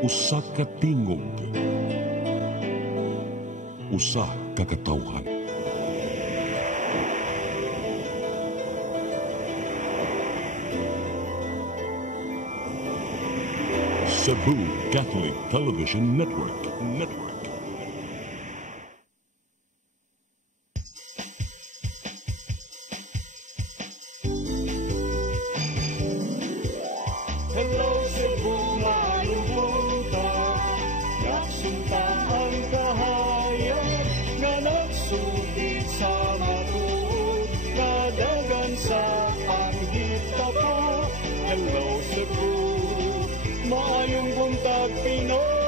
Usa ka tingog, usa ka katawhan. Cebu Catholic Television Network. Hello Cebu, maayong buntag. Nagsunta ang kahayag nga nagsugid sa matuod, kadagan sa anggita pa. Hello Cebu, maayong buntag Pinoy.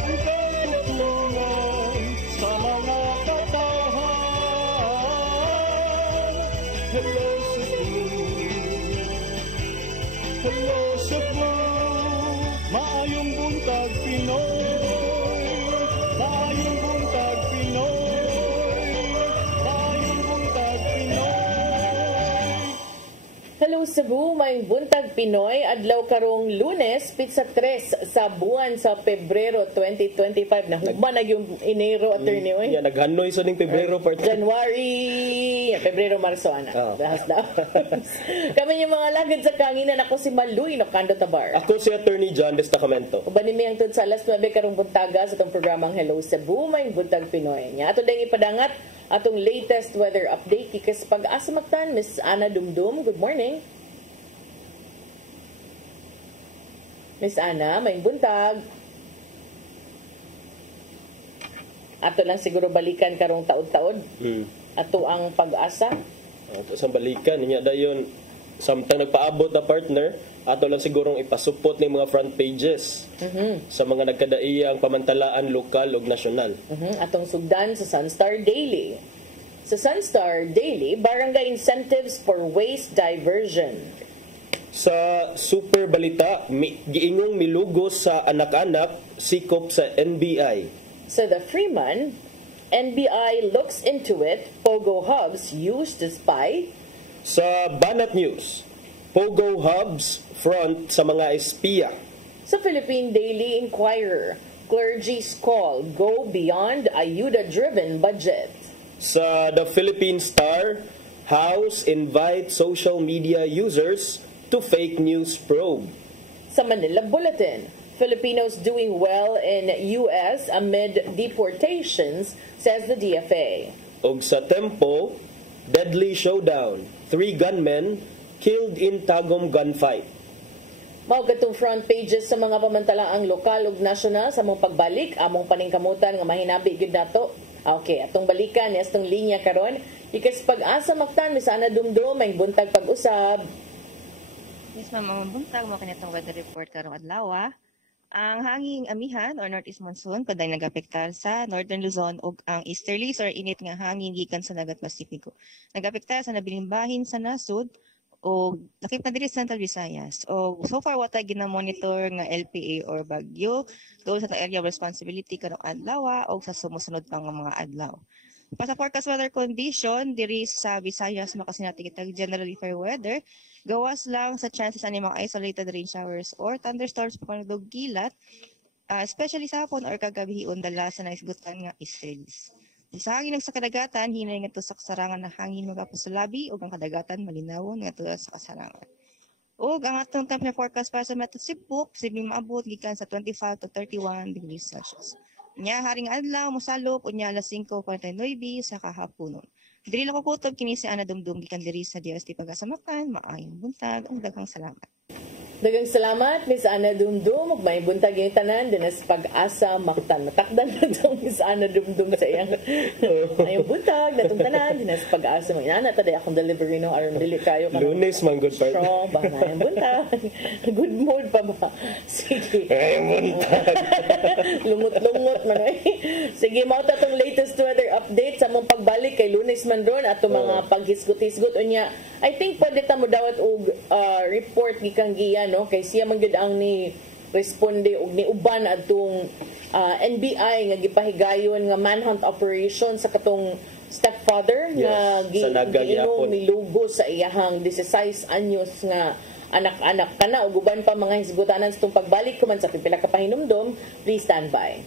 Ang katutulungan sa mga katawhan. Hello Cebu, hello Cebu, maayong buntag Pinoy, maayong buntag Pinoy, maayong buntag Pinoy. Hello Cebu, may buntag Pinoy, adlaw karong Lunes, pizza 3 sa buwan sa Pebrero 2025. Nahugman na yung Enero, attorney. Yeah, naghanoy sa ning Pebrero part. January, Pebrero, Marso, ana. Dahas daw. Kami yung mga lagad sa kanginan. Ako si Maluy Nocando Tabar. Ako si Attorney John Destacamento. Ubanin mi ang tud sa alas 9 karong buntaga sa itong programang Hello Cebu, may buntag Pinoy. Nya ato ding ipadangat atong latest weather update kikas pag-asa magtan Miss Ana Dumdum. Good morning. Miss Ana, may buntag. Ato lang siguro balikan karong taod-taod. Ato ang pag-asa. Ato sa balikan niya dayon samtang nagpaabot na partner, ato lang sigurong ipasupot ng mga front pages sa mga nagkadaiyang pamantalaan lokal ug nasyonal. Atong sugdan sa Sunstar Daily. Sa Sunstar Daily, barangay incentives for waste diversion. Sa super balita, giingong milugos sa anak-anak sikop sa NBI. Sa The Freeman, NBI looks into it, Pogo hubs used to spy. Sa Banat News, Pogo hubs front sa mga espiya. Sa Philippine Daily Inquirer, clergy's call, go beyond ayuda-driven budget. Sa The Philippine Star, House invite social media users to fake news probe. Sa Manila Bulletin, Filipinos doing well in U.S. amid deportations, says the DFA. Og sa Tempo, deadly showdown. 3 gunmen killed in Tagum gunfight. Mao katong front pages sa mga pamantalaang lokal ug nasyonal sa mong pagbalik among paningkamutan nga mahinabi gyud nato. Okay, atong balikan ni atong linya karon. Ikas pag-asa maktan Miss Ana Dumdum may buntag pag-usab. Yes, ma'am, buntag mo kanitong weather report karong adlaw. Ang hanging amihan or northeast monsoon kuday nagapektar sa northern Luzon ug ang easterlies or init nga hangin gikan sa dagat Pasipiko. Nagapektar sa nabiling bahin sa nasud o lakip na diri sa Central Visayas. O so far what I gina-monitor nga LPA or bagyo doon sa area of responsibility karong adlaw o sa sumusunod pang mga adlaw. Pa sa forecast weather condition diri sa Visayas makasinati kitag generally fair weather. Gawas lang sa chances ani mga isolated rain showers or thunderstorms pa kanang gilat, especially sa hapon or kagabi dala sa naisgutan nga easterlies. Sa hangin sa kadagatan, hinay nga to sa kasarangan na hangin magapasulabi o ang kadagatan malinawon nga to sa kasarangan. O ang atong temperature forecast para sa Metro Cebu, posibleng maabot gikan sa 25 to 31 degrees Celsius. Nya haring adlaw mosalop unya alas 5:49 sa kahaponon. Diri lang ko kutob kini si Ana Dumdum gikan diri sa DST Pag-asamakan. Maayong buntag, ang daghang salamat. Daghang salamat Miss Ana Dumdum ug may buntag yung tanan dinas pag-asa maktan. Matakdan na itong Miss Ana Dumdum sa iyang ayong buntag datong tanan dinas pag-asa mo. Ana taday akong delivery no aron dili kayo kanang Lunes man good part. strong ba na yung buntag. Good mood pa ba? Sige. Ay buntag. Lungot-lungot man eh. Sige, mao ta tong latest weather update sa mong pagbalik kay Lunes service man ron ato mga paghisgot-hisgot unya. I think pwede ta mo dawat og report gikan giya no kay siya man gyud ang ni responde og ni uban adtong NBI nga gipahigayon nga manhunt operation sa katong stepfather nga giinom milugo sa iyahang 16 anyos nga anak-anak kana ug uban pa mga hisgutanan sa itong pagbalik kuman sa pipila ka pahinumdom. Please stand by.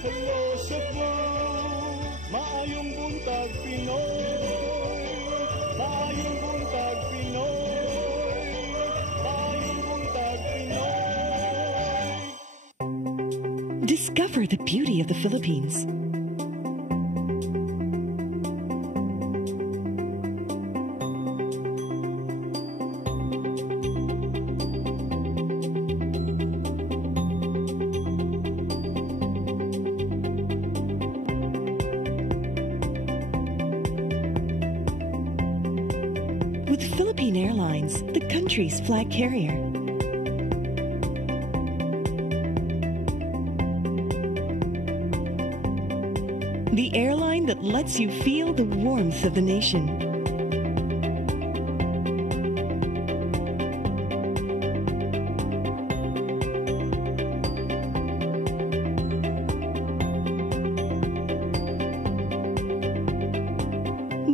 Hello Cebu, maayong buntag Pinoy, maayong buntag Pinoy, maayong buntag Pinoy. Discover the beauty of the Philippines. With Philippine Airlines, the country's flag carrier. The airline that lets you feel the warmth of the nation.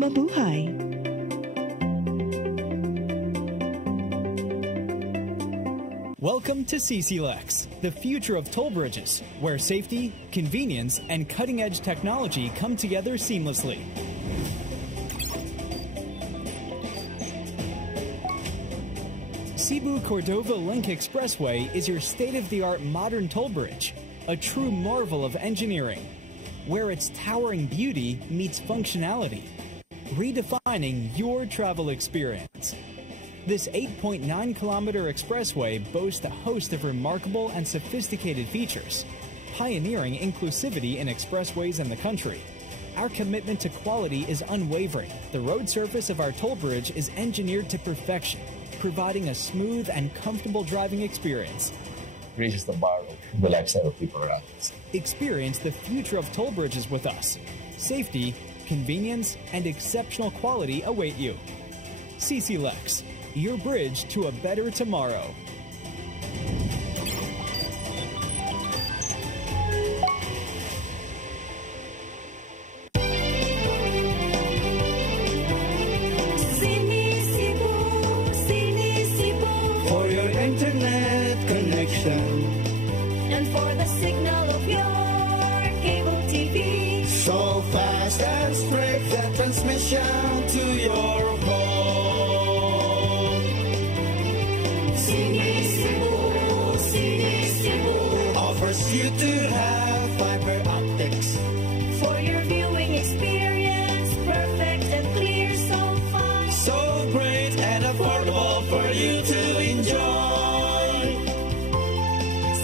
Mabuhay! Welcome to CCLEX, the future of toll bridges, where safety, convenience, and cutting-edge technology come together seamlessly. Cebu-Cordova Link Expressway is your state-of-the-art modern toll bridge, a true marvel of engineering, where its towering beauty meets functionality, redefining your travel experience. This 8.9-kilometer expressway boasts a host of remarkable and sophisticated features, pioneering inclusivity in expressways in the country. Our commitment to quality is unwavering. The road surface of our toll bridge is engineered to perfection, providing a smooth and comfortable driving experience. Raises the bar of the lifestyle of people around us. Experience the future of toll bridges with us. Safety, convenience, and exceptional quality await you. CCLEX, your bridge to a better tomorrow. For your internet connection And for the signal of your cable TV. so fast and straight the transmission to your home. Sini Cebu Offers you to have fiber optics. for your viewing experience, perfect and clear, so fine. So great and affordable for you to enjoy.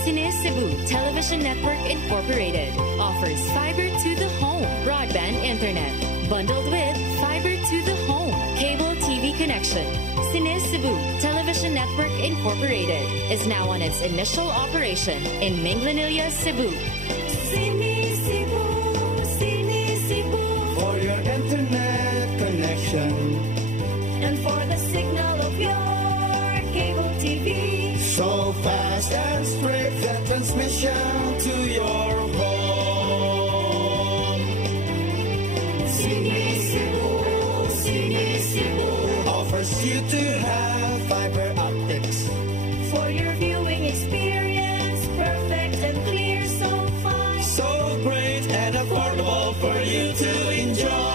Cine Cebu Television Network Incorporated offers fiber to the home broadband internet bundled with fiber to the home cable TV connection. Cine Cebu Television Network Incorporated is now on its initial operation in Minglanilla, Cebu. Sini Cebu For your internet connection. and for the signal of your cable TV. So fast and straight the transmission to your home. Sini Cebu Offers you to have fiber optics. for your viewing experience, perfect and clear, so fine. So great and affordable for you to enjoy.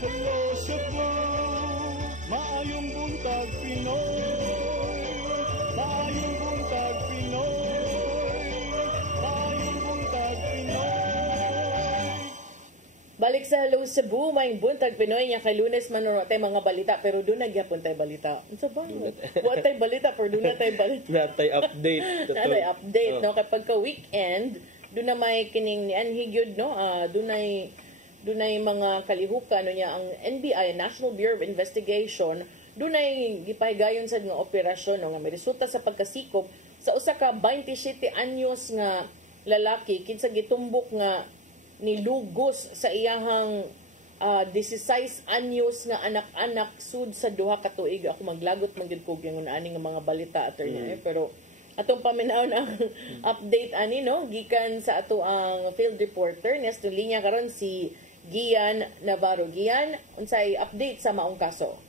Hello Cebu, maayong buntag Pinoy, maayong buntag Pinoy, maayong buntag Pinoy. Balik sa Hello Cebu, may buntag Pinoy niya kay Lunes man tay mga balita pero doon nagyapon tay balita. Unsa ba? Wa tay balita pero doon na tay balita. Natay update. Natay update no kapag ka weekend, doon na may kining ni Anhigyod no. Doon ay mga kalihukan no niya ang NBI, National Bureau of Investigation, doon ay gipahigayon sa nga operasyon no, nga may resulta sa pagkasikop sa usa ka 27 anyos nga lalaki kinsa gitumbok nga nilugos sa iyahang 16 anyos nga anak-anak sud sa duha ka tuig. Ako maglagot man gyud ko yung ani nga mga balita attorney pero atong paminaw ang update ani no gikan sa ato ang field reporter nes linya karon si Gian Navarro. Gian, unsay update sa maong kaso?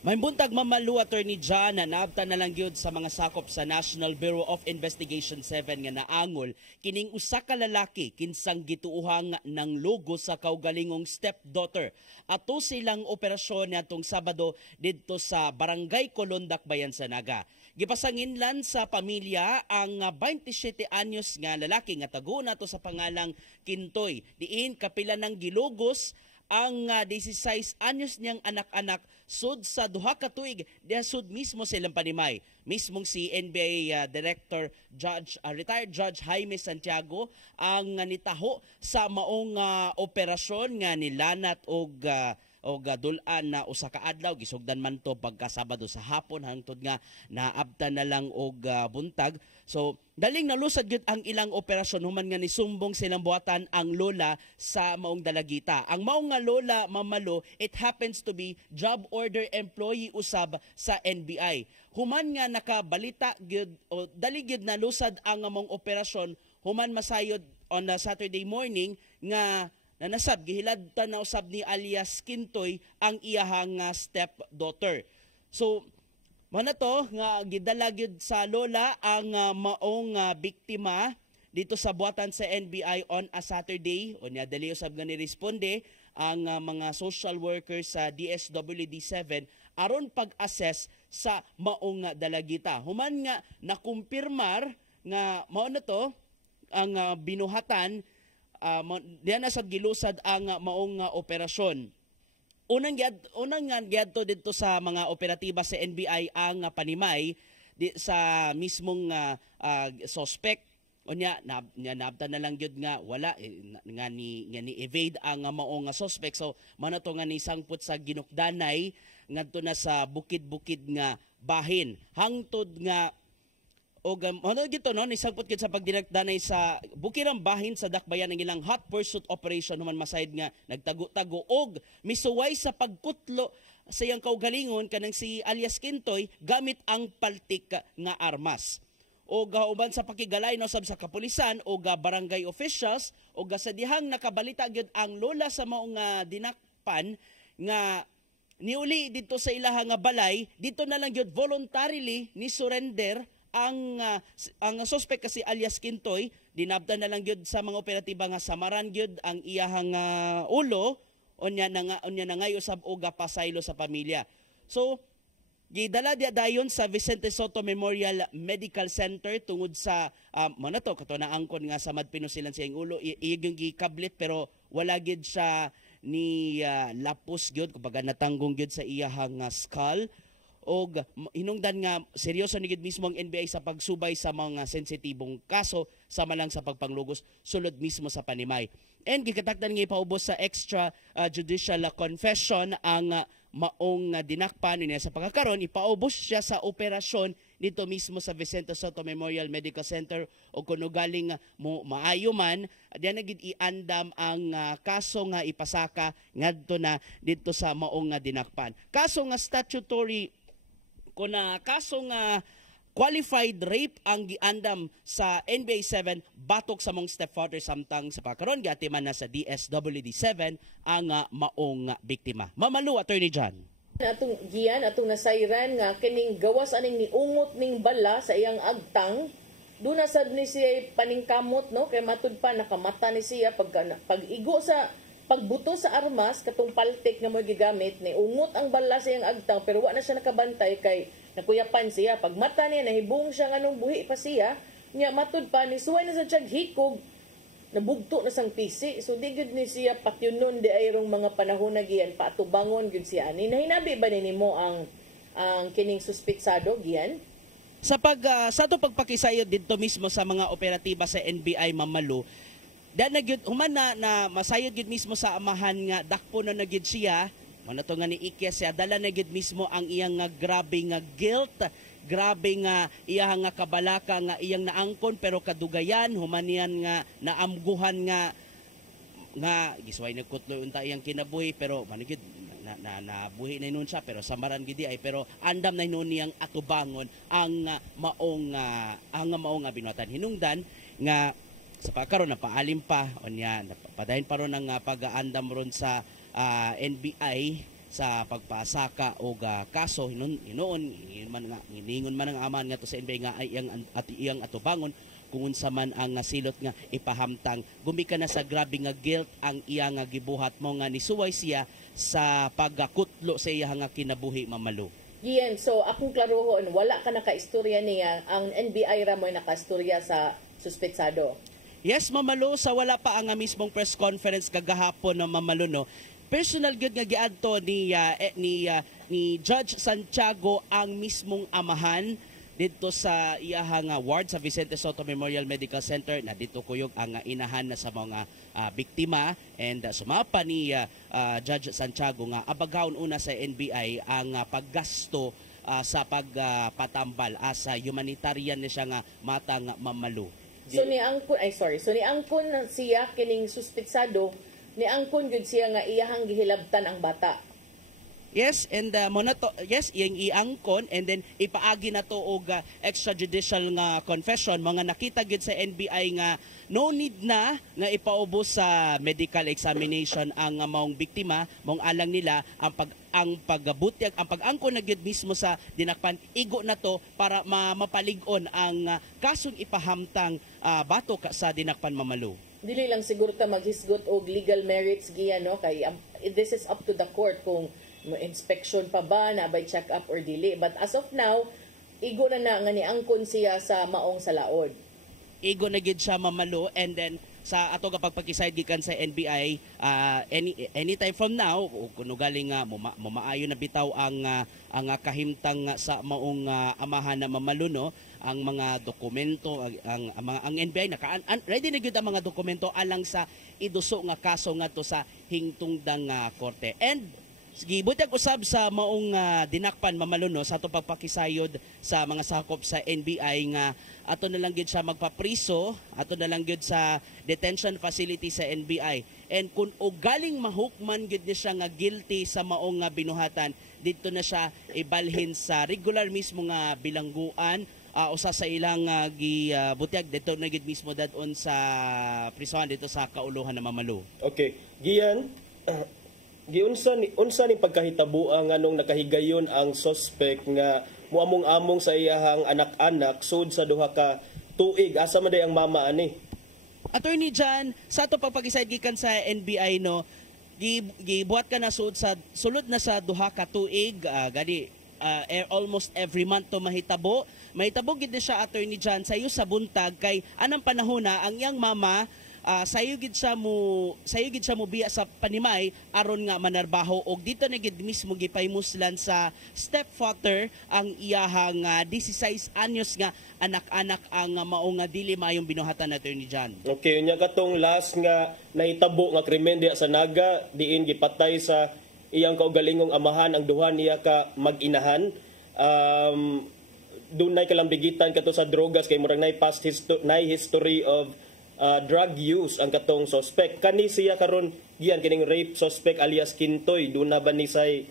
May buntag mamalu Attorney John na naabtan na lang gyud sa mga sakop sa National Bureau of Investigation 7 nga naangol kining usa ka lalaki kinsang gituuhang ng logo sa kaugalingong stepdaughter. Ato silang operasyon natong Sabado didto sa Barangay Colondac, Bayan sa Naga. Gipasanginlan sa pamilya ang 27 anyos nga lalaki nga tago nato sa pangalang Kintoy. Diin kapila ng gilugos ang 16 anyos niyang anak-anak sud sa duha ka tuig diha sud mismo silang Panimay. Mismong si NBA Director retired Judge Jaime Santiago ang nitaho sa maong operasyon nga nilanat og dulan na usa ka adlaw gisugdan man to pagka Sabado sa hapon hangtod nga naabtan na lang og buntag. So daling nalusad gyud ang ilang operasyon human nga nisumbong silang buhatan ang lola sa maong dalagita. Ang maong nga lola mamalo, it happens to be job order employee usab sa NBI. Human nga nakabalita gyud o dali gyud nalusad ang maong operasyon human masayod on a Saturday morning nga nasab gihilad-tan na usab ni alias Kintoy ang iyahang stepdaughter. So mana to nga gidala gyud sa lola ang maong biktima dito sa buhatan sa NBI on a Saturday. Unya dali usab nga ni responde ang mga social workers sa DSWD7 aron pag-assess sa maong dalagita. Human nga nakumpirmar nga mao na to ang binuhatan diyan na sa gilusad ang maong operasyon. Unang gyadto dito sa mga operatiba sa NBI ang Panimay sa mismong suspect. Unya naabtan na lang gyud nga wala nga ni evade ang maong suspect. So mano to nga ni sangput sa ginukdanay ngadto na sa bukid-bukid nga bahin hangtod nga og ano gito no nisangpot gid sa pagdinakdanay sa bukirang bahin sa dakbayan ng ilang hot pursuit operation human masayod nga nagtago-tago og misuway sa pagkutlo sa iyang kaugalingon kanang si alias Kintoy gamit ang paltik nga armas. O gauban sa pakigalay no sab sa kapulisan o barangay officials o sa dihang nakabalita gyud ang lola sa maong dinakpan nga niuli dito sa ilahang balay dito na lang gyud voluntarily ni surrender ang suspect kasi alias Kintoy. Dinabdan na lang gyud sa mga operatiba nga samaran gyud ang iyahang ulo unya na ngayo sab og pasaylo sa pamilya. So gidala dia dayon sa Vicente Soto Memorial Medical Center tungod sa manato kato na angkon nga sa madpino silang siyang ulo iyang gikablit pero wala gid siya ni lapos gyud kumbaga natanggong gyud sa iyahang skull. Og hinungdan nga seryoso ni gid mismo ang NBI sa pagsubay sa mga sensitibong kaso sama lang sa pagpanglugos sulod mismo sa Panimay. And gikatakdan nga ipaubos sa extra judicial confession ang maong dinakpan niya sa pagkakaron ipaubos siya sa operasyon dito mismo sa Vicente Soto Memorial Medical Center o kuno galing maayo man diyan na gid iandam ang kaso nga ipasaka ngadto na dito sa maong dinakpan. Kaso nga statutory kuna kaso nga qualified rape ang giandam sa NBI 7 batok sa mong stepfather samtang sa pagkaron giatiman na sa DSWD7 ang maong biktima. Mamalu Attorney John. Atong nasayran nga kining gawas aning niungot ning bala sa iyang agtang do na sad ni siya paningkamot no kay matud pa nakamata ni siya pag igo sa pagbuto sa armas katong paltik nga mo gigamit ni ungot ang bala sa iyang agtang pero wa na siya nakabantay kay nakuyapan siya. Pag mata niya nahibong siya nganong buhi pa siya, nya matud pa ni suway na sa tiyag hikog, nabugto na sang pisi. So di gud ni siya patyunon di ayrong mga panahon na giyan paatubangon gud siya ani. Nahinabi ba nimo ang kining suspitsado giyan? Sa to pagpakisayod dito mismo sa mga operatiba sa NBI Mamalo, dan nagyud human na masayod gid mismo sa amahan nga dakpo na nagyud siya, mano to nga ni Ikya siya dala na gid mismo ang iyang nga grabe nga guilt, grabe nga iya nga kabalaka nga iyang naangkon pero kadugayan human niyan nga naamguhan nga gisway nagkutlo unta iyang kinabuhi pero manigid nabuhi na nun siya pero samaran gidi ay pero andam na nun niyang atubangon ang maong binuhatan hinungdan nga sa pagkaroon na paalim pa o niya padahin pa ron ang pag-aandam ron sa NBI sa pagpasaka o kaso hinuon hiningon man ang aman nga to sa NBI nga ay iyang atubangon kung unsa man ang silot nga ipahamtang gumika na sa grabe nga guilt ang iya nga gibuhat mo nga nisuway siya sa pagkutlo sa iya nga kinabuhi Mamalo. Iyan, so akong klarohon, wala ka nakaistorya niya, ang NBI ra mo nakaistorya sa suspetsado. Yes, Mamalo, sa wala pa ang mismong press conference kagahapon na Mamalo no. Personal gyud nga giadto ni Judge Santiago ang mismong amahan dito sa iyahang ward sa Vicente Soto Memorial Medical Center na dito kuyog ang inahan na sa mga biktima and sumapa ni Judge Santiago nga abagaon una sa NBI ang paggasto sa pagpatambal sa humanitarian ni siya nga matang Mamalo. So ni angkon siya kining suspitsado ni angkon gud siya nga iyahang gihilabtan ang bata. Yes, and iyang iangkon and then ipaagi na to og extrajudicial nga confession mga nakita gid sa NBI nga no need na nga ipaubos sa medical examination ang maong biktima mong alang nila ang pagbutyag ang pag-angkon na gid mismo sa dinakpan igo na to para mapalig-on ang kasong ipahamtang bato sa dinakpan Mamalo. Dili lang siguro ta maghisgot og legal merits giya no kay this is up to the court kung inspection pa ba na by check up or dili, but as of now igo na nga niangkon siya sa maong salaod. Igo na gid siya Mamalo and then sa ato kapag pagkisayod gikan sa NBI anytime from now kuno galing mamaayo na bitaw ang kahimtang sa maong amahan na Mamalo no ang mga dokumento ang NBI ready na gyud ang mga dokumento alang sa iduso nga kaso ngadto sa hingtungdang korte. And gibutyag usab sa maong dinakpan Mamalo no sa ato pagpakisayod sa mga sakop sa NBI nga ato na lang gyud siya magpapriso, ato na lang gyud sa detention facility sa NBI. And kung galing mahukman gyud ni siya nga guilty sa maong binuhatan, dito na siya ibalhin sa regular mismo nga bilangguan usa sa ilang gibutyag dito na gyud mismo dadon sa prisuhan dito sa kauluhan na Mamalo. Okay, Gian, unsa ni pagkahitabuan nganong nakahigayon ang suspect nga muamong-among sa iyahang anak-anak sud sa duha ka tuig asa man day ang mama ani? Attorney John, sa ato pagpakisayod gikan sa NBI no, gibuhat ka na sulod na sa duha ka tuig almost every month to mahitabo gid siya Attorney John sayo sa buntag kay anang panahon na ang iyang mama sayo gid siya mo biya sa panimay aron nga manarbaho og dito na gid mismo gipaymuslan sa stepfather ang iyahang 16 anyos nga anak-anak ang mao nga dili mayong binuhatan na Attorney John. Okay, unya katong last nga nahitabo nga krimen diya sa Naga diin gipatay sa iyang kaugalingong amahan ang duha niya ka mag-inahan. Dunay kalambigitan kato sa drogas kay murag nay past history of drug use ang katong suspect. Kani siya karon giyan kining rape suspect alias Kintoy duna ba ni say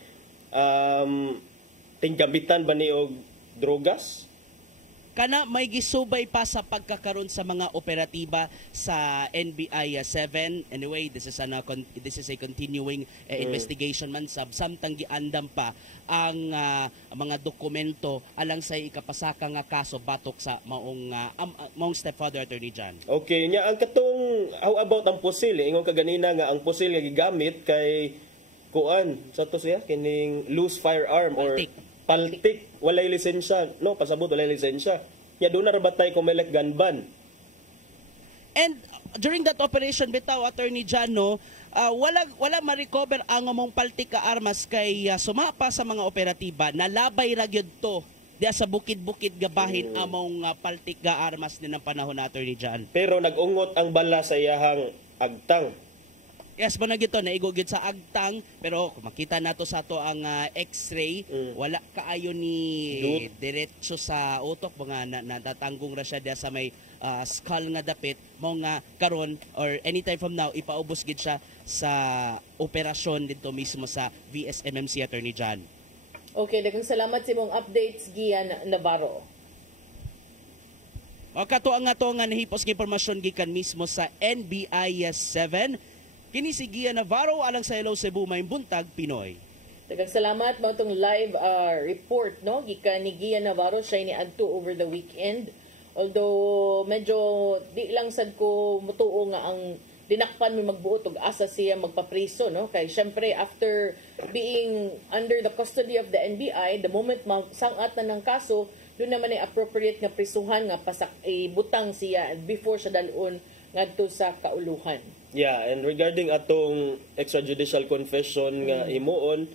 tinggabitan ba ni og drogas? kana may gisubay pa sa pagkakaroon sa mga operatiba sa NBI 7. Anyway, this is a continuing investigation man sab, samtang giandam pa ang mga dokumento alang sa ikapasaka nga kaso batok sa maong stepfather Attorney John. Okay, nya ang katong how about ang pusil? Ingon ka ganina nga ang pusil nga gigamit kay kuan sa to siya kining loose firearm or paltik, walay lisensya, no, pasabot walay lisensya. Ya doon na rabatay kung may gun ban. And during that operation bitaw Attorney John, no, wala ma-recover ang among paltik ka armas kay sumapa sa mga operatiba nalabay ra gyud to diya sa bukid-bukid gabahin among paltik ka armas ni ng panahon na Attorney John. Pero nagungot ang bala sa iyahang agtang. Yes, mo na gito, naigugid sa agtang, pero kung makita nato sa to ang x-ray, wala kaayo ni diretso sa utok, mga natatanggong ra siya diya sa may skull nga dapit, mo nga karon or anytime from now, ipaubos gid siya sa operasyon dito mismo sa VSMMC Attorney John. Okay, daghang salamat sa imong updates, Gian Navarro. O kato ang ato nga nahipos nga impormasyon gikan mismo sa NBI 7. Kini si Gian Navarro alang sa Hello Cebu May Buntag Pinoy. Daghang salamat mo itong live report, no? Gikan ni Gian Navarro, siya ni adto over the weekend. Although medyo di lang sad ko mutuo nga ang dinakpan mo magbuot og asa siya magpapriso, no? Kay syempre after being under the custody of the NBI, the moment sangat na ng kaso, doon naman ay appropriate nga prisuhan nga butang siya before siya dalon ngadto sa kauluhan. Yeah, and regarding atong extrajudicial confession nga himuon,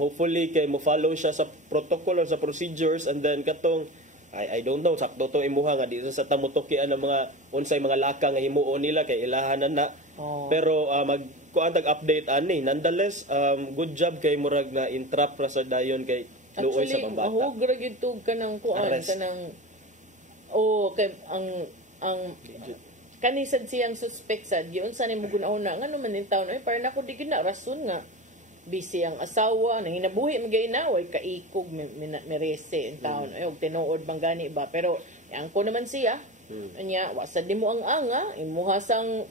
hopefully kay mo follow siya sa protocol or sa procedures, and then katong I don't know sakto to imuha nga di sa tamutokian ng mga unsay mga laka nga himuon nila kay ilahanan na. Pero magkuantag update ani. Nonetheless, good job kay murag nga intrap ra sa dayon kay luoy sa pambata. Actually, mahog ra gyud kanang kuan kanang kay ang kanisad siyang suspect sad yun sa ni mugunahon na ngano man in town ay para nako di gina rason nga busy ang asawa nang hinabuhi magay na way kaikog merese in town ay og tinuod bang gani ba pero ang ko naman siya anya wasad nimo ang anga imuha sang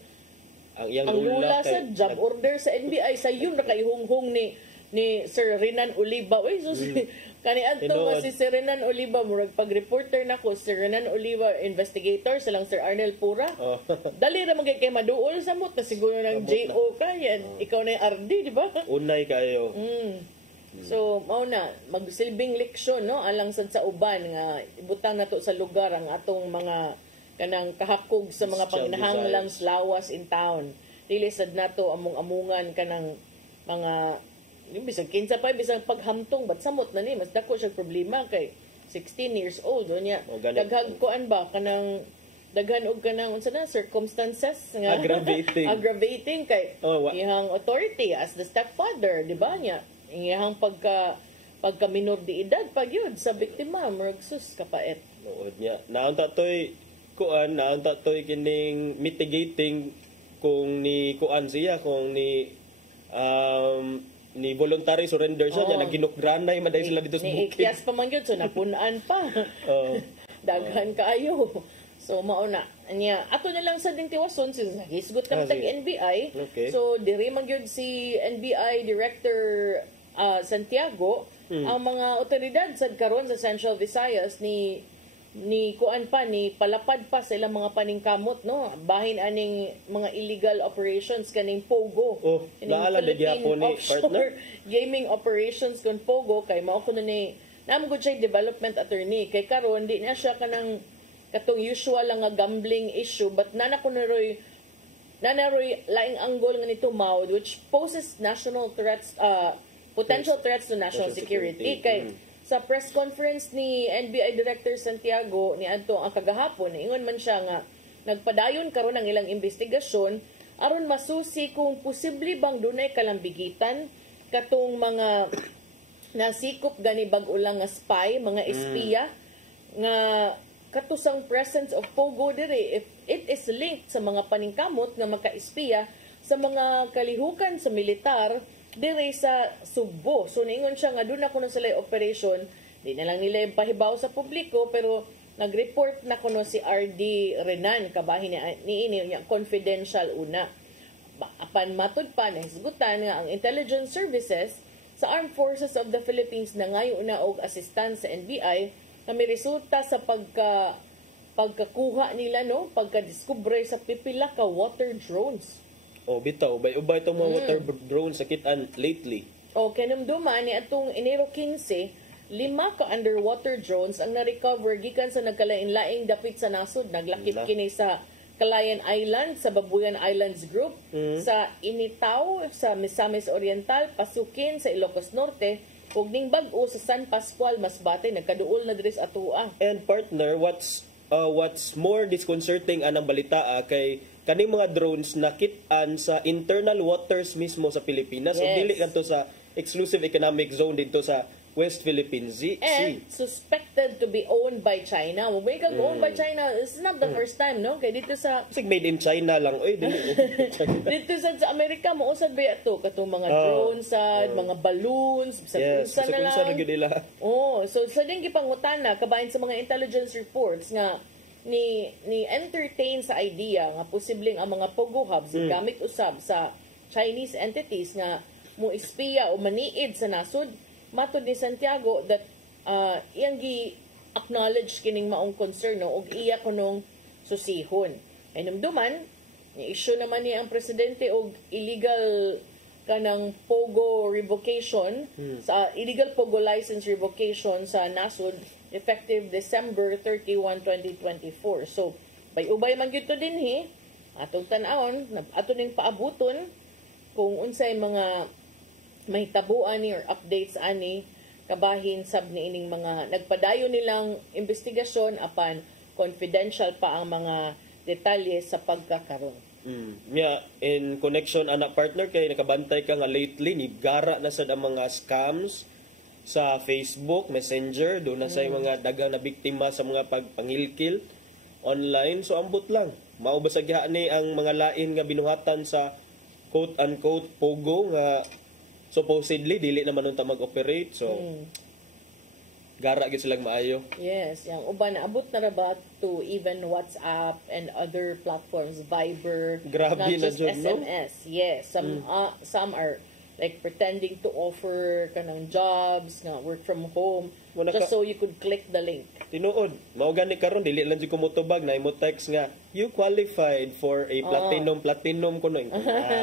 ang lula sa job order sa NBI sa yun nakaihunghong ni Sir Renan Oliva. Uy, kani adto nga si Sir Renan Oliva, murag pag-reporter nako, Sir Renan Oliva investigator, silang Sir Arnel Pura. Dali ra magay kay maduol sa mot na siguro ng JO kayan. Ikaw na yung RD, di ba? Unay kayo. So, mao na magsilbing leksyon, no, alang sad sa uban nga ibutang nato sa lugar ang atong mga kanang kahakog sa mga pangnahanglang lawas in town. Dili sad nato among-amungan kanang mga bisag kinsa pa bisag paghamtong bat samot na ni mas dako siya problema kay 16 years old unya daghag kuan ba kanang daghan og kanang unsa na circumstances nga aggravating kay ihang authority as the stepfather di ba nya ihang pagka minor de edad pag yun sa biktima murag sus kapait nood nya naunta toy kuan naunta toy kining mitigating kung ni kuan siya kung ni voluntary surrender siya, niya naginukranay man dahil sila dito sa bukid. Ikyas pa man yun, so napunaan pa. Daghan kaayo. So, mauna. Ato na lang sa ding tiwason, hisgot kami tag-NBI. Okay. So, diri man yun si NBI Director Santiago, ang mga otoridad sa karon sa Central Visayas ni kuan pa ni palapad pa sa ilang mga paningkamot no bahin aning mga illegal operations kaning Pogo naala de gyapon ni partner gaming operations kon Pogo kay mao kuno ni namgud siya development attorney kay karon di na siya kanang katong usual nga gambling issue but nanaroy laing angle nga nito mao which poses national threats potential threats to national security kay sa press conference ni NBI Director Santiago ni adto ang kagahapon ingon man siya nga nagpadayon karon ang ilang investigasyon aron masusi kung posible bang dunay kalambigitan katong mga nasikop gani bag-o lang nga spy mga espiya nga katusang presence of Pogo dire if it is linked sa mga paningkamot nga maka-espiya sa mga kalihukan sa militar dire sa Subo. So, niingon siya nga, doon ako na sila operation. Di na lang nila yung pahibaw sa publiko, pero nag-report na kuno si RD Renan kabahin ni niya confidential una. Apan matud pa na hisgutan nga ang intelligence services sa Armed Forces of the Philippines na ngayon na og assistance sa NBI na may resulta sa pagkakuha nila pagka-discover sa pipila ka water drones. Bitaw ubay itong mga water drones sakitan lately. Kanumduman ni atong Enero 15, 5 ka underwater drones ang na-recover gikan sa nagkalain-laing dapit sa nasod. Naglakip kini sa Calayan Island, sa Babuyan Islands Group, sa Initaw, sa Misamis Oriental, Pasukin, sa Ilocos Norte, ug ning bag-o sa San Pascual, Masbate, nagkaduol na diri sa atua. And partner, what's more disconcerting anang balita kay kaning mga drones nakit-an sa internal waters mismo sa Pilipinas. So dili kanto sa exclusive economic zone dito sa West Philippine Sea. And suspected to be owned by China. Mabay kang owned by China, it's not the first time, no? Kaya dito sa... Kasi made in China lang. Dito sa Amerika, mausad ba ito? Katong mga drones, mga balloons, sa kunsa na lang. So sa din gipangutana, kabahin sa mga intelligence reports nga, ni entertain sa idea nga posibleng ang mga Pogo hubs gamit usab sa Chinese entities nga mo espiya o maniid sa nasod. Matod ni Santiago that iyang gi-acknowledge kining maong concern og iya kunong susihon. Ay numduman, ni-issue naman niya ang presidente og illegal kanang Pogo revocation, sa illegal Pogo license revocation sa nasod effective December 31, 2024. So, bay-ubay man gyud to dinhi, atong tan-awon, ato ning paabuton kung unsay mga may tabuan ni or updates ani kabahin sab ni ining mga nagpadayon nilang investigasyon apan confidential pa ang mga detalye sa pagkakaroon. In connection anak partner kay nakabantay ka nga lately ni gara na sad ang mga scams sa Facebook, Messenger, doon na sa mga dagang na biktima sa mga pagpangilkil online. So ambot lang. Mao basag ni ang mga lain nga binuhatan sa quote-unquote Pogo nga supposedly dili naman unta mag-operate. So gara gyud silang maayo. Yes, yang uban naabot na ra ba to even WhatsApp and other platforms, Viber, grabe not na just dyan, SMS. No? Yes, some are like pretending to offer kanang jobs nga work from home just so you could click the link. Tinuod, mao gani karon dili lang jud ko motubag na imo text nga you qualified for a platinum kuno.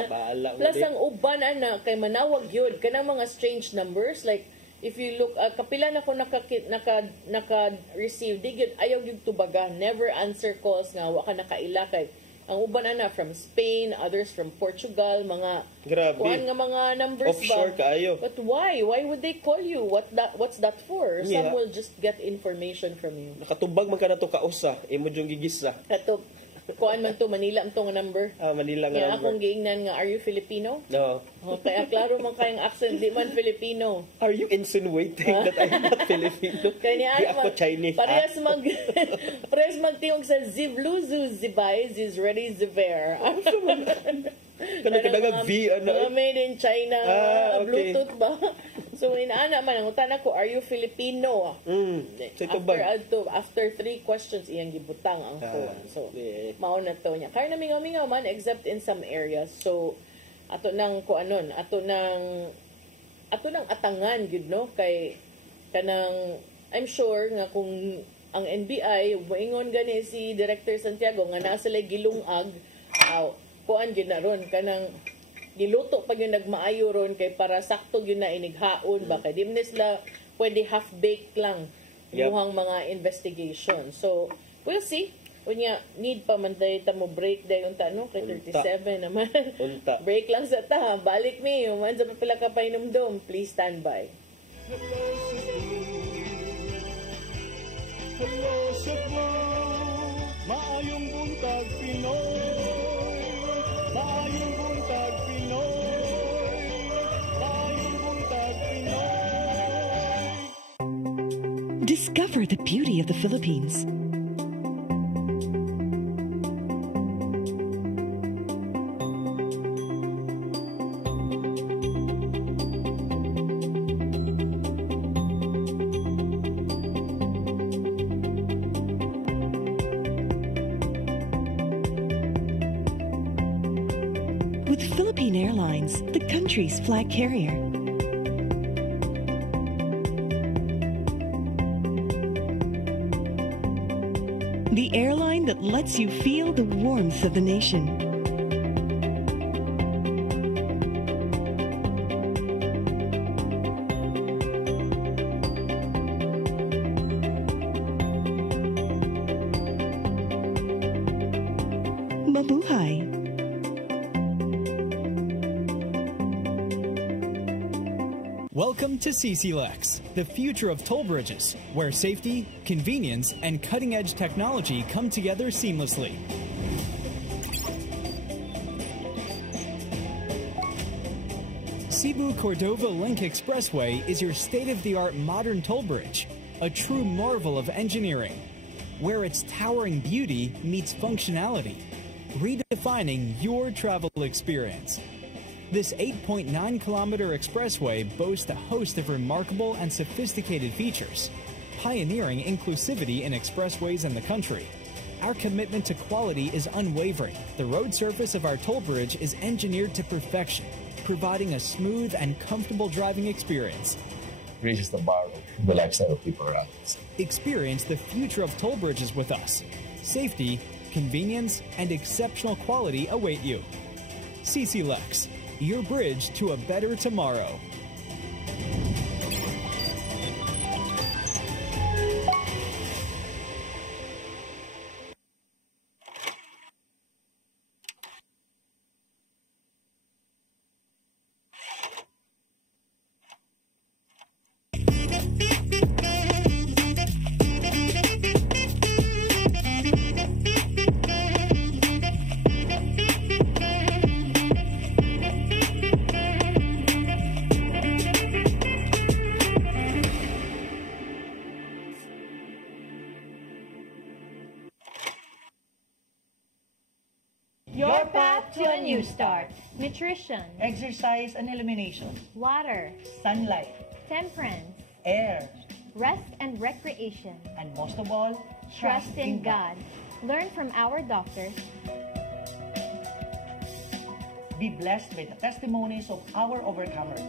Baala. Plus ang uban ana kay manawag yun kanang mga strange numbers like if you look kapila na ko naka-receive digid ayaw gyud tubaga, never answer calls nga wa ka nakaila kay ang uban ana from Spain, others from Portugal, mga kuan nga mga numbers offshore kaayo. But why would they call you? What's that for? Some will just get information from you. Nakatubag man ka na to kausa, imo jung gigisa. Kato kuan man to Manila ang nga number. Manila nga number. Akong giingnan nga are you Filipino? No. Kaya klaro man kayong accent di man Filipino. Are you insinuating that I'm not Filipino? Di ako Chinese. Parehas magtingog sa Zivluzu Zibay is ready Ziver. Kanang kadagang V made in China. Okay. Bluetooth ba? So inaana man ang utana ko, are you Filipino? After 3 questions iyang gibutang ang phone. So mao na to niya. Kaya namingaw man except in some areas. So ato nang kuanon, ato nang atangan gyud no kay kanang I'm sure nga kung ang NBI moingon gani si Director Santiago nga nasa lay gilungag kuan gyud na ron kanang giluto pag yung nagmaayo ron kay para sakto yun na inighaon ba kay di man sila pwede half baked lang yung mga investigation. So we'll see. Kunya need pa man tayo mo break dayon ta no kay 37 naman. Break lang sa ta. Balik mi man sa pila ka painumdom. Please stand by. Hello Cebu, maayong buntag Pinoy. Maayong buntag Pinoy. Maayong buntag Pinoy. Discover the beauty of the Philippines. with Philippine Airlines, the country's flag carrier. The airline that lets you feel the warmth of the nation. Mabuhay. Welcome to CCLEX, the future of toll bridges, where safety, convenience, and cutting-edge technology come together seamlessly. Cebu-Cordova Link Expressway is your state-of-the-art modern toll bridge, a true marvel of engineering, where its towering beauty meets functionality, redefining your travel experience. This 8.9-kilometer expressway boasts a host of remarkable and sophisticated features, pioneering inclusivity in expressways in the country. Our commitment to quality is unwavering. The road surface of our toll bridge is engineered to perfection, providing a smooth and comfortable driving experience. Raises the bar of the lifestyle of people around us. Experience the future of toll bridges with us. Safety, convenience, and exceptional quality await you. CCLEX, your bridge to a better tomorrow. Your path to a new start. Nutrition, Exercise and elimination. water, Sunlight. temperance, Air. rest and recreation. And most of all, Trust in God. Learn from our doctors. Be blessed by the testimonies of our overcomers.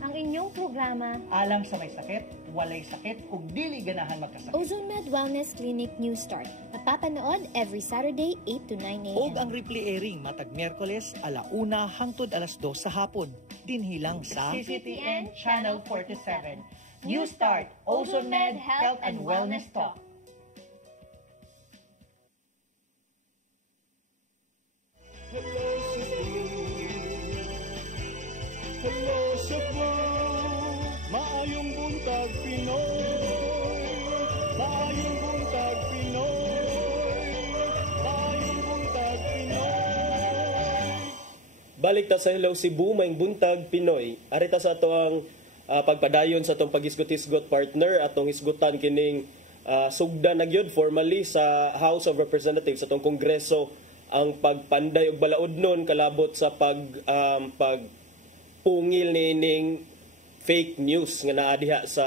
Ang inyong programa, Alang sa may sakit, walay sakit, ug dili ganahan magkasakit. Ozone Med Wellness Clinic New Start. Napapanood every Saturday 8 to 9 a.m. Og ang replay airing matag Miyerkules 1:00 hangtod 2:00 sa hapon. Dinhilang sa CCTN Channel 47. New Start, Ozone Med Health and Wellness Talk. Hello Cebu, maayong buntag Pinoy, maayong buntag Pinoy, maayong buntag Pinoy. Balik ta sa Hello Cebu, maing buntag Pinoy. Arita sa ato ang pagpadayon sa atong pag-isgot-isgot partner, atong isgutan kining sugda na gyud formally sa House of Representatives, atong Kongreso, ang pagpanday og balaod nun kalabot sa pungil nining fake news nga naa diha sa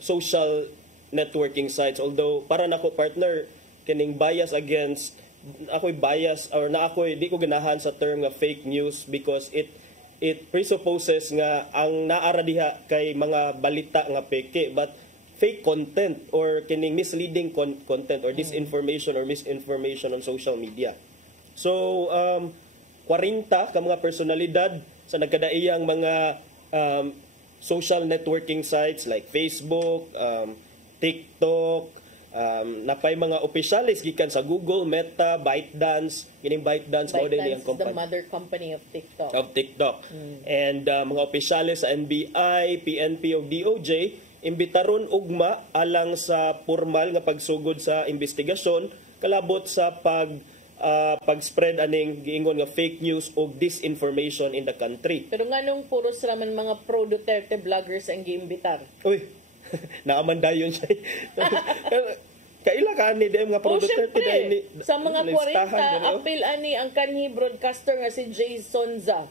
social networking sites. Although para nako partner kining bias against, ako'y bias or na ako'y di ko ganahan sa term nga fake news because it presupposes nga ang naara diha kay mga balita nga peke, but fake content or kining misleading content or disinformation or misinformation on social media. So 40 ka mga personalidad sa nagkadaiyang mga social networking sites like Facebook, TikTok, napay mga opisyalis gikan sa Google, Meta, ByteDance. Kining ByteDance mao din ang ByteDance is the company mother company of of TikTok. TikTok. And mga opisyalis sa NBI, PNP o DOJ imbitaron ugma alang sa formal nga pagsugod sa investigasyon kalabot sa pag-spread aning giingon nga fake news o disinformation in the country. Pero nga nung puros raman mga pro-Duterte vloggers ang giimbitar. Uy, naaman dayon siya. Kaila ka ni mga pro-Duterte dahil ni sa mga 40, listahan, apil ani ang kanhi broadcaster nga si Jay Sonza.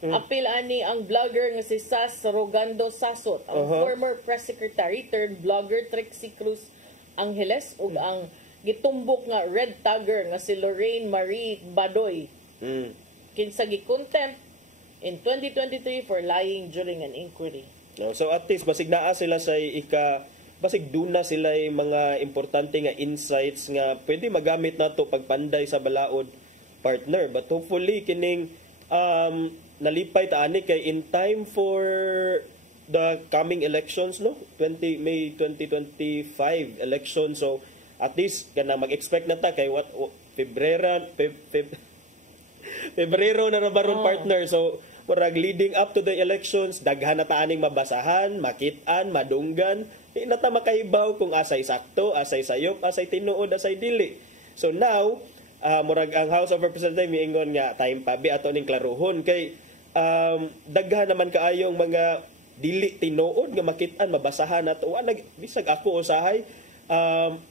Apil ani ang vlogger nga si Sas Rogando Sasot, ang former press secretary turned blogger Trixie Cruz Angeles ug ang gitumbok nga red tagger nga si Lorraine Marie Badoy. Kinsa gi-contempt in 2023 for lying during an inquiry. No, so at least basig naa sila sa basig duna sila mga importante nga insights nga pwede magamit nato pagpanday sa balaod partner. But hopefully kining nalipay ta ani kay in time for the coming elections, no, May 2025 election. So at least kana mag-expect na ta kay Pebrero na rabaron partner. So murag leading up to the elections, daghan na ta aning mabasahan, makit-an, madunggan, di na ta makahibaw kung asay sakto, asay sayop, asay tinuod, asay dili. So now, murag ang House of Representatives miingon nga time pa bi ato ning klaruhon kay daghan naman kaayong mga dili tinuod nga makit-an, mabasahan nato. Wa bisag ako usahay,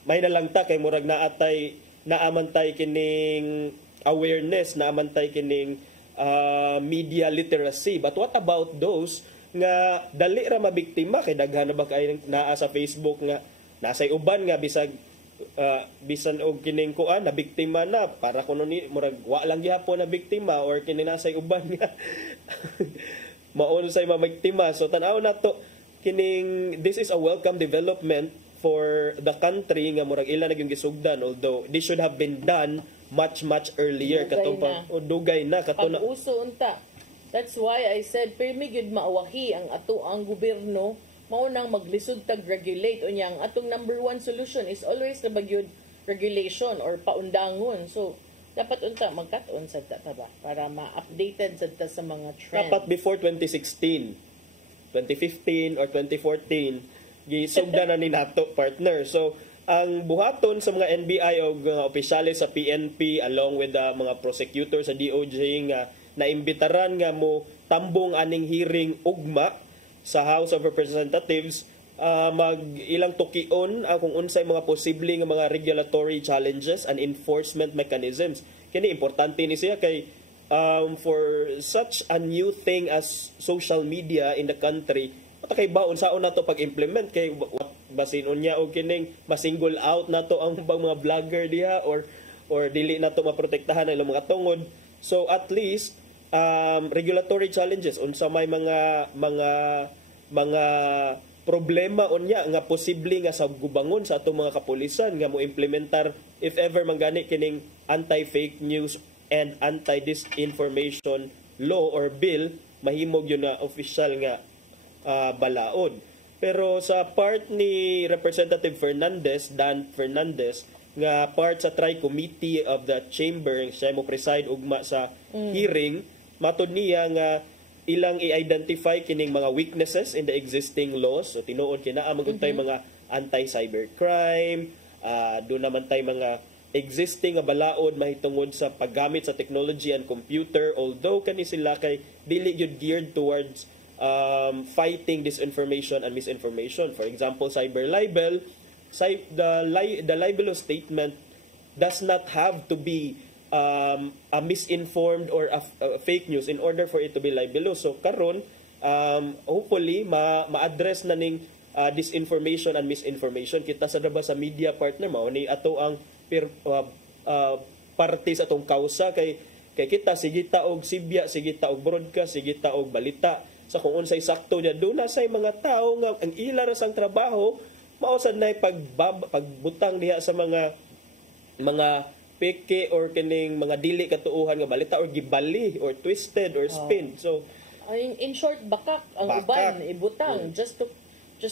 may na lang ta kay murag naamantay kining awareness, naamantay kining media literacy. But what about those nga dali ra mabiktima kay daghan na ba kay naa sa Facebook nga nasay uban nga bisag bisan og kining kuan na biktima na para kuno ni murag wa lang gyapon na biktima or kini nasay uban nga maon say mamiktima. So tan-aw nato kining this is a welcome development for the country nga murag ila nagyong gisugdan, although this should have been done much earlier katong dugay na kato na uso unta. That's why I said pirmi gyud maawahi ang ato ang gobyerno mao nang maglisod tag regulate unya ang atong number one solution is always na bagyod regulation or paundangon. So dapat unta magkat-on sad ta ba para ma-updated sad ta sa mga trend. Dapat before 2016, 2015 or 2014 gisugdan na ni nato partner. So ang buhaton sa mga NBI o opisyales sa PNP along with the mga prosecutors sa DOJ nga naimbitaran nga mo tambong aning hearing ugma sa House of Representatives mag ilang tukion kung unsay mga posible nga mga regulatory challenges and enforcement mechanisms. Kini importante ni siya kay for such a new thing as social media in the country, kay baon saon nato pag-implement kay basin unya og kining ma-single out nato ang mga vlogger diha or dili nato maprotektahan ang ilang mga tungod. So at least regulatory challenges unsa may mga problema unya nga posible nga sa gubangon sa atong mga kapulisan nga mo implementar if ever manggani kining anti-fake news and anti-disinformation law or bill, mahimog yun na official nga balaod. Pero sa part ni Representative Dan Fernandez, nga part sa Tri-Committee of the Chamber, siya mo preside ugma sa hearing, matod niya nga ilang i-identify kining mga weaknesses in the existing laws. So tinuod kinaa maguntay mga anti-cybercrime, doon naman tay mga existing nga balaod mahitungod sa paggamit sa technology and computer, although kani sila kay dili gyud geared towards fighting disinformation and misinformation. For example, cyber libel, the libelous statement does not have to be a misinformed or a fake news in order for it to be libelous. So karon hopefully ma-address na ning disinformation and misinformation kita sa sa media partner mao ni ato ang parte sa atong kausa kay kita sigita og sibya, sigita og broadcast, sigita og balita sa kung unsay sakto niya. Doon na say mga tao nga ang ila ra sang trabaho mausad na pagbutang diha sa mga peke or kining mga dili katuuhan nga balita or gibali or twisted or spin. So in short, bakak ang uban ibutang just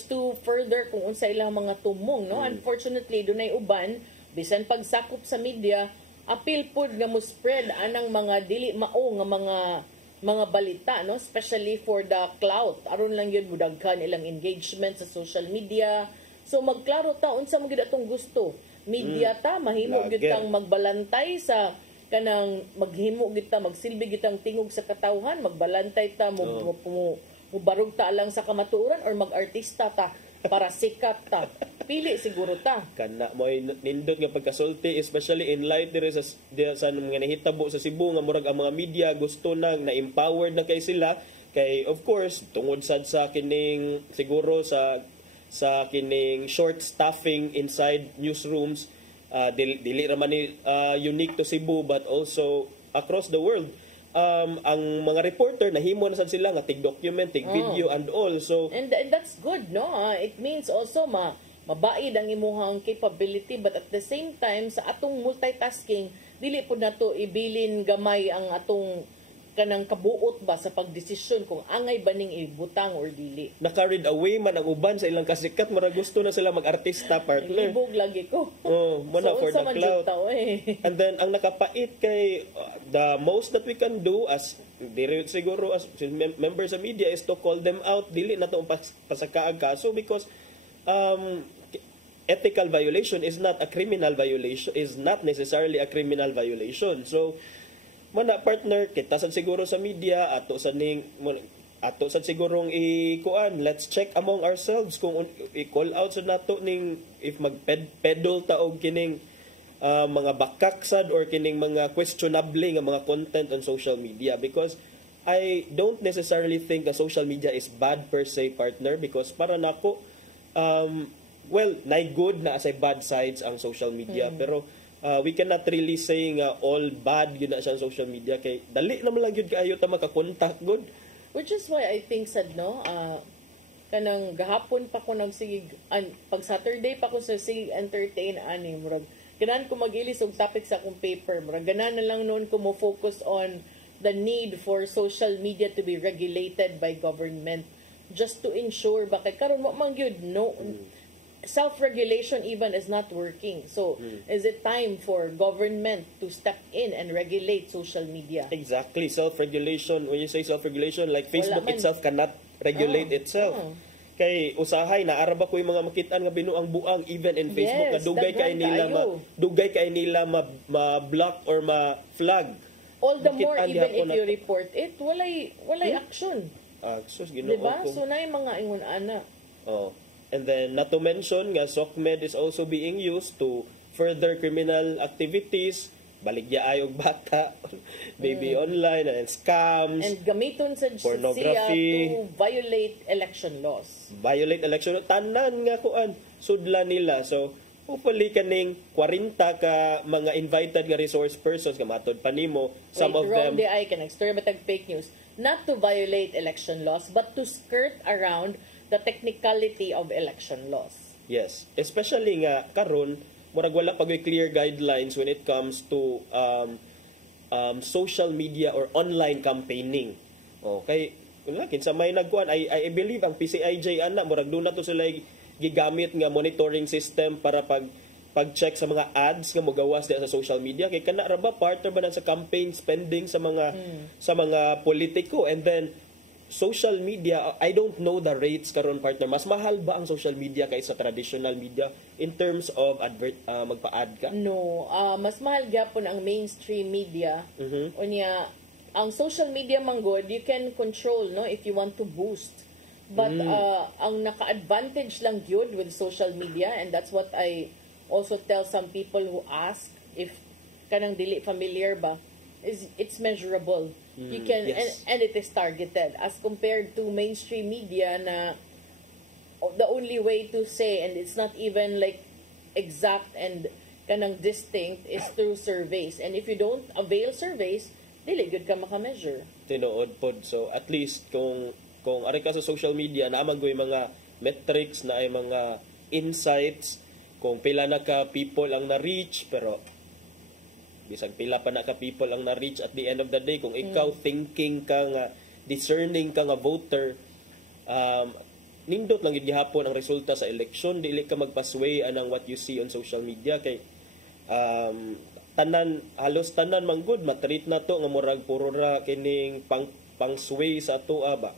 to further kung unsay ilang mga tumong, no. Unfortunately dunay uban bisan pagsakop sa media apil pod nga mo spread anang mga dili mao nga mga balita, no, especially for the clout aron lang yun mudaghan ilang engagement sa social media. So magklaro ta unsa man gyud atong gusto media ta, mahimo gyud tang magbalantay sa kanang maghimo gyud ta magsilbi gyud tang tingog sa katawhan, magbalantay ta mo barog ta lang sa kamatuoran or mag-artista ta para sikat ta. Pili siguro ta. Kana mo nindot nga pagkasulti, especially in light dire sa mga nahitabo sa Cebu nga murag ang mga media gusto na empowered na kay sila kay of course tungod sad sa kining siguro sa kining short staffing inside newsrooms dili raman ni unique to Cebu but also across the world. Ang mga reporter nahimo na sad sila nga tig-document, tig-video and all. So and that's good, no? It means also mabaid ang imuhang capability, but at the same time sa atong multitasking dili pud nato ibilin gamay ang atong kanang kabuot ba sa pagdesisyon kung angay ba ning ibutang or dili. Na-carried away man ang uban sa ilang kasikat, mara gusto na sila mag-artista, partner. Ibog lagi ko. Muna so, for the clout. And then ang nakapait kay the most that we can do as siguro as members of media is to call them out. Dili na to pasakaag kaso because ethical violation is not a criminal violation, is not necessarily a criminal violation. So mana partner kita sad siguro sa media ato sad sigurong ikuan, let's check among ourselves kung i-call out sa nato ning if magpedol ta og kining mga bakak sad or kining mga questionable nga mga content on social media, because I don't necessarily think that social media is bad per se, partner, because para nako well, nay good na asay bad sides ang social media, pero we cannot really say nga all bad yun na siya sa social media, kay dali naman lang yun kaayo ta makakontak good. Which is why I think sad, no, kanang gahapon pa ko nagsigig pag Saturday pa ko sa sig entertain ani murag ganan ko magilis og topic sa akong paper, murag ganan na lang noon ko mo focus on the need for social media to be regulated by government just to ensure ba kay karon mo man gyud no self-regulation even is not working. So, is it time for government to step in and regulate social media? Exactly. Self-regulation, when you say self-regulation, like Facebook itself cannot regulate itself. Kay usahay na araba ko yung mga makitaan nga binuang buang even in Facebook, yes, dugay kay nila ma-block or ma-flag. All the more even if you report it, walay action. Sus, Ginoo diba? ko. So na yung mga ingon ana. And then, not to mention nga, SOCMED is also being used to further criminal activities, baligya ayog bata, baby online, and scams, and gamiton sa pornography, to violate election laws. Tanan nga kuan, sudla nila. So, hopefully kaning 40 ka mga invited nga resource persons, nga matod pa nimo, some of them... Wait, wrong can external fake news. Not to violate election laws, but to skirt around the technicality of election laws. Yes, especially nga karon murag wala pag clear guidelines when it comes to social media or online campaigning. Okay, kinsa may nagkuan, I believe ang PCIJ ana murag do na to sila gigamit nga monitoring system para pag-check sa mga ads nga mogawas diha sa social media, kay kana ra ba partner ba sa campaign spending sa mga politiko. And then social media, I don't know the rates karon, partner. Mas mahal ba ang social media kaysa traditional media in terms of magpa-ad ka? No, mas mahal gyapon ang mainstream media. Unya, ang social media man good, you can control, no, if you want to boost. But ang naka-advantage lang gyud with social media, and that's what I also tell some people who ask if kanang dili familiar ba, is it's measurable. You can and it is targeted as compared to mainstream media na the only way to say, and it's not even like exact and kanang distinct, is through surveys. And if you don't avail surveys, dili good ka maka-measure. Tinuod pod. So at least kung ari ka sa social media, naman ko yung mga metrics na ay mga insights, kung pila na ka people ang na-reach, pero bisag pila pa na ka people ang na-reach at the end of the day, kung ikaw thinking ka nga, discerning ka nga voter, nindot lang yun gihapon ang resulta sa election, dili ka magpasway anang what you see on social media, kay halos tanan man good matreat na to nga murag puro ra kining pang-sway sa atoa ba.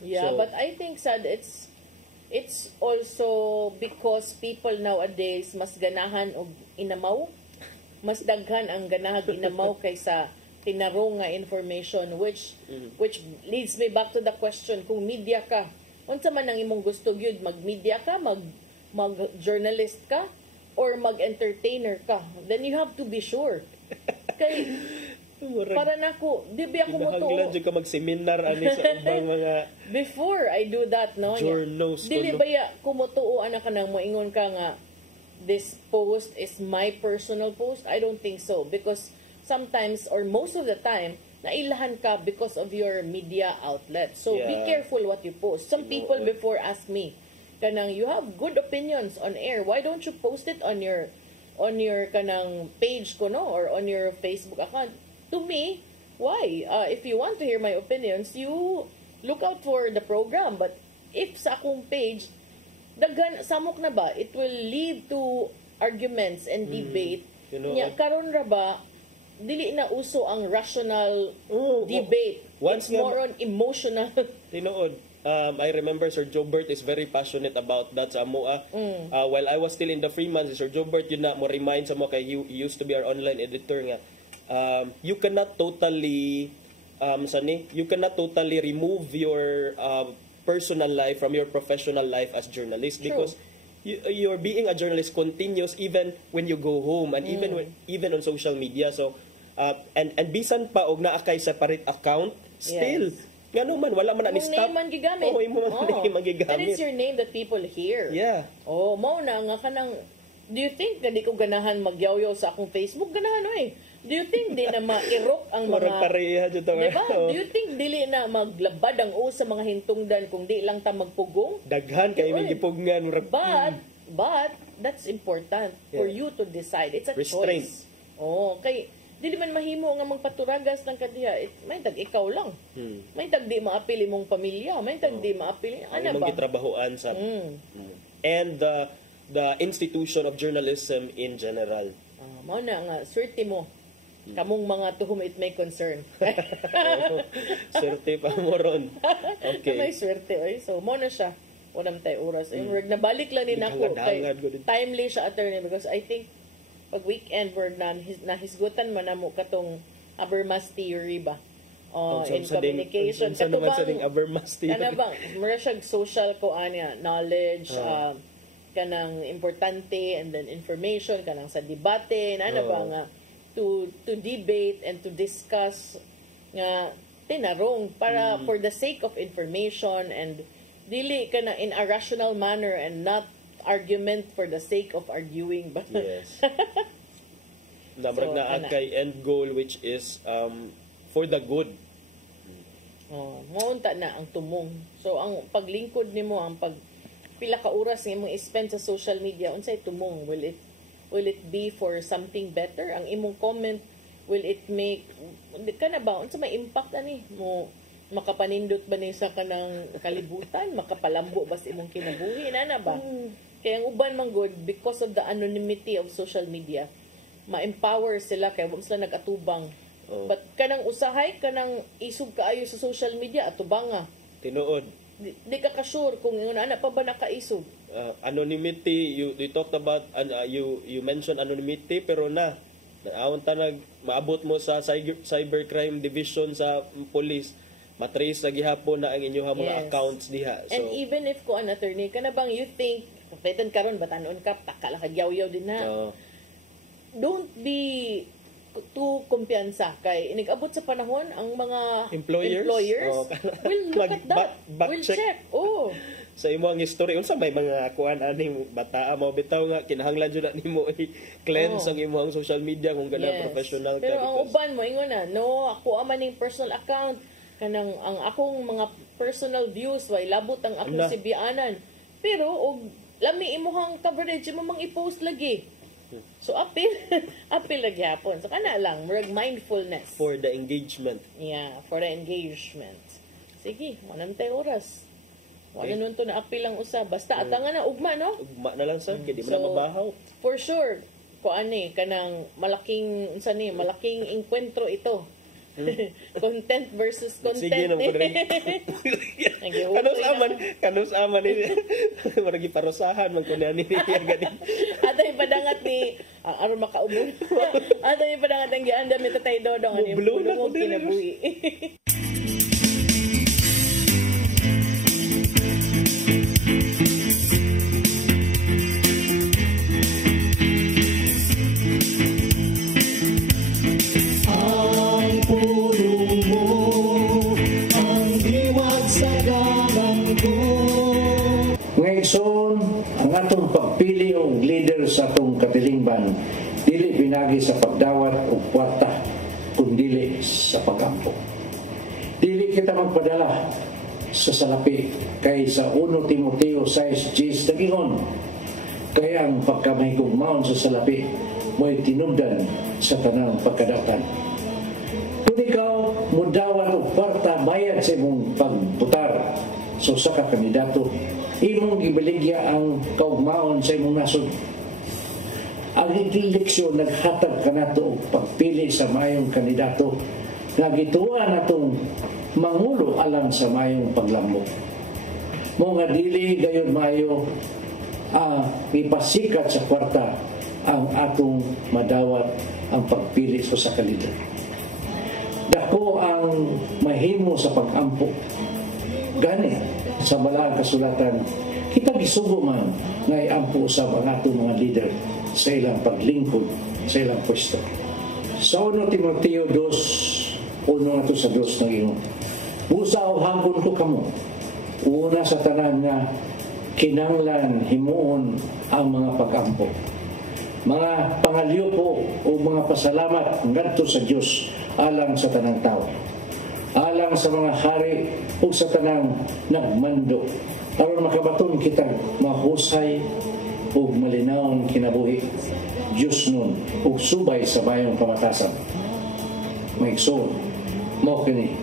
Yeah, so, but I think sad it's also because people nowadays mas ganahan og inamaw, mas daghan ang ganahag inamaw kaysa tinarong nga information, which leads me back to the question, kung media ka, unsa man ang imong gusto gyud, mag-media ka, mag-journalist ka, or mag-entertainer ka, then you have to be sure. Kay para nako, di ba ako mo to ka mag-seminar ani sa ubang mga before I do that, no, journos, dili ba ya kumutuo ana ka nang moingon ka nga this post is my personal post. I don't think so, because sometimes or most of the time nailahan ka because of your media outlet. So be careful what you post. Some people before ask me, kanang you have good opinions on air. Why don't you post it on your kanang page ko, no, or on your Facebook account? To me, why? If you want to hear my opinions, you look out for the program. But if sa akong page, dagan samok na ba, it will lead to arguments and debate. Nya karon ra ba dili na uso ang rational debate. It's more on emotional. Tinuod. I remember Sir Jobert is very passionate about that sa amoa. While I was still in the Freeman, Sir Jobert yun na mo remind sa mo kay he used to be our online editor nga. You cannot totally remove your personal life from your professional life as journalist. True. Because you're being a journalist continuous even when you go home and even on social media. So and bisan pa og naa kay separate account still ngano man wala man na stop. Name man gigamit. Name man gigamit. And it's your name that people hear. Yeah. Mao na nga kanang, do you think na di ko ganahan magyawyaw sa akong Facebook? Ganahan Do you think di na mairok ang mga pareha jud ta. Diba? Do you think dili na maglabad ang sa mga hintungdan kung di lang ta magpugong? Daghan kay imong gipugngan. But that's important for you to decide. It's a restraint. Choice. Kay dili man mahimo nga magpaturagas ng kadiha. May tag ikaw lang. May tag di maapil imong pamilya. May tag di maapil ana ba? Imong gitrabahoan sa and the institution of journalism in general. Mao na nga swerte mo. Kamong mga to whom it may concern. Swerte pa mo ron. Okay. May swerte So mo na siya. Unang tay oras. Nabalik lang din ako kay timely siya, attorney, because I think pag weekend word nahisgutan man namo katong Abermas theory ba in communication katubang Abermas theory mura siya social ko anya knowledge kanang importante and then information kanang sa debate ba nga to debate and to discuss nga tinarong para for the sake of information and dili kana in a rational manner and not argument for the sake of arguing ba. Yes. Namrag na kay end goal which is for the good. Maunta na ang tumong. So ang paglingkod nimo, ang pila ka oras nga imong spend sa social media, unsay tumong? Will it be for something better? Ang imong comment, will it make kana ba unsa may impact ani mo? Makapanindot ba ni sa kanang kalibutan? Makapalambo ba sa imong kinabuhi? Nana ba? Kaya ang uban man good, because of the anonymity of social media, ma-empower sila kaya wag sila nag-atubang. But kanang usahay, kanang isog kaayo sa social media, atubang nga. Tinuod. Di ka ka-sure kung ana pa ba nakaisog. Anonymity, you talked about, you mentioned anonymity, pero naawon ta maabot mo sa cybercrime division sa police, matrace sa gihapon na ang inyong mga accounts diha. And even if ko an attorney ka na bang you think kapaitan karon batanon ka takala kagyaw-yaw din na. Don't be too kumpiyansa kay inigabot sa panahon ang mga employers will look at that. Will check. Sa imong history unsa may mga kuan aning bata mo bitaw nga kinahanglan jud nimo i-cleanse ang imong social media kung ganang professional ka. Pero ang uban mo ingon na ako amaning personal account kanang ang akong mga personal views way labot ang akong sibianan. Pero og lami imong coverage mo mang i-post lagi. So apil lagi hapon. So kana lang murag mindfulness for the engagement. Yeah, for the engagement. Sige, manam tay oras. Wala nun to na apil lang usa. Basta atangan na ugma, no? Ugma na lang sa kaya di mo na mabahaw. For sure, kanang malaking enkwentro ito. Content versus content. Sige na po rin. Kanus aman ni maragi parusahan man kun ani ganin. Atay padangat ni aron makaubon. Atay padangat ang gianda mi Tatay Dodong ani bulong kinabuhi. Ngayon, ang atong pagpili og leader sa atong ban dili pinagi sa pagdawat o kwarta kundili sa pagampo. Dili kita magpadala sa salapi kay sa 1 Timoteo 6:10 nagingon, kaya ang pagkamahigugmaon sa salapi mo'y tinubdan sa tanang pagkadatan. Kung ikaw mudawat o kwarta bayad sa imong pagputar sa usa ka kandidato, imong gibaligya ang kaugmaon sa imong nasod. Ang eleksyon naghatag kanato og pagpili sa mayong kandidato nga gituwa natong mangulo alang sa mayong paglambok. Mo nga dili gayon mayo ipasikat sa kwarta ang atong madawat ang pagpili sa kandidato. Dako ang mahimo sa pag-ampo. Gani sa balaang kasulatan, kita gisugo man nga iampo usab ang atong mga leader sa ilang paglingkod sa ilang pwesto. Sa 1 Timoteo 2, uno nga to sa 2 nagingon, busa o hanggon ko kamo, una sa tanan nga kinanglan himuon ang mga pag-ampo. Mga pangalyo po o mga pasalamat ngadto sa Dios alang sa tanang tao, alang sa mga hari o sa tanang nagmando, aron makabaton kita mahusay o malinawon kinabuhi Dios nun o subay sa mayong kamatasan. Maigsoon mo kini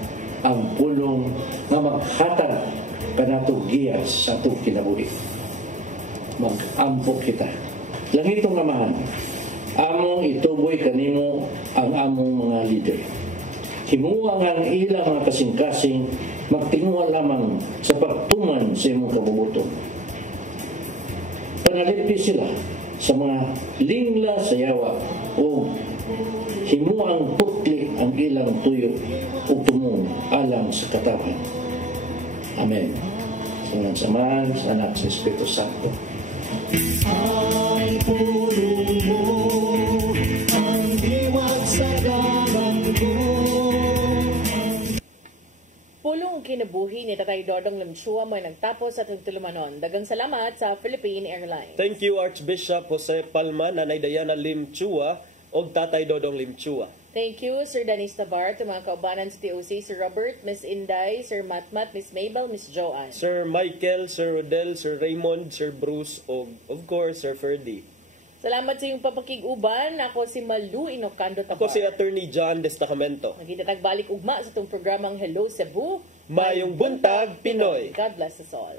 ang pulong nga maghatag kanato giyas sa atong kinabuhi. Mag-ampo kita. Langitong Amahan, among ituboy kanimo ang among mga leader. Himuang ang ilang mga kasing-kasing magtinguha lamang sa pagtuman sa imong kabubuton. Panalipti sila sa mga lingla sa yawa o himuang putli ang ilang tuyo o tumong alang sa katawan. Amen. Sa ngalan sa Ama, sa Anak, sa Espiritu Santo. Ay pulong mo ang diwag sa dalan ko. Pulong kinabuhi ni Tatay Dodong Limchua mo nagtapos sa tulumanon. Dagang salamat sa Philippine Airlines. Thank you Archbishop Jose Palma, Nanay Diana Limchua og Tatay Dodong Limchua. Thank you, Sir Danis Tabar, to mga kaubanan sa TOC, Sir Robert, Miss Inday, Sir Matmat, Miss Mabel, Miss Joanne. Sir Michael, Sir Rodel, Sir Raymond, Sir Bruce, o of course, Sir Ferdy. Salamat sa iyong papakig-uban. Ako si Malu Inocando Tabar. Ako si Attorney John Destacamento. Magkita tagbalik ugma sa itong programang Hello Cebu. Mayong Buntag, Pinoy. God bless us all.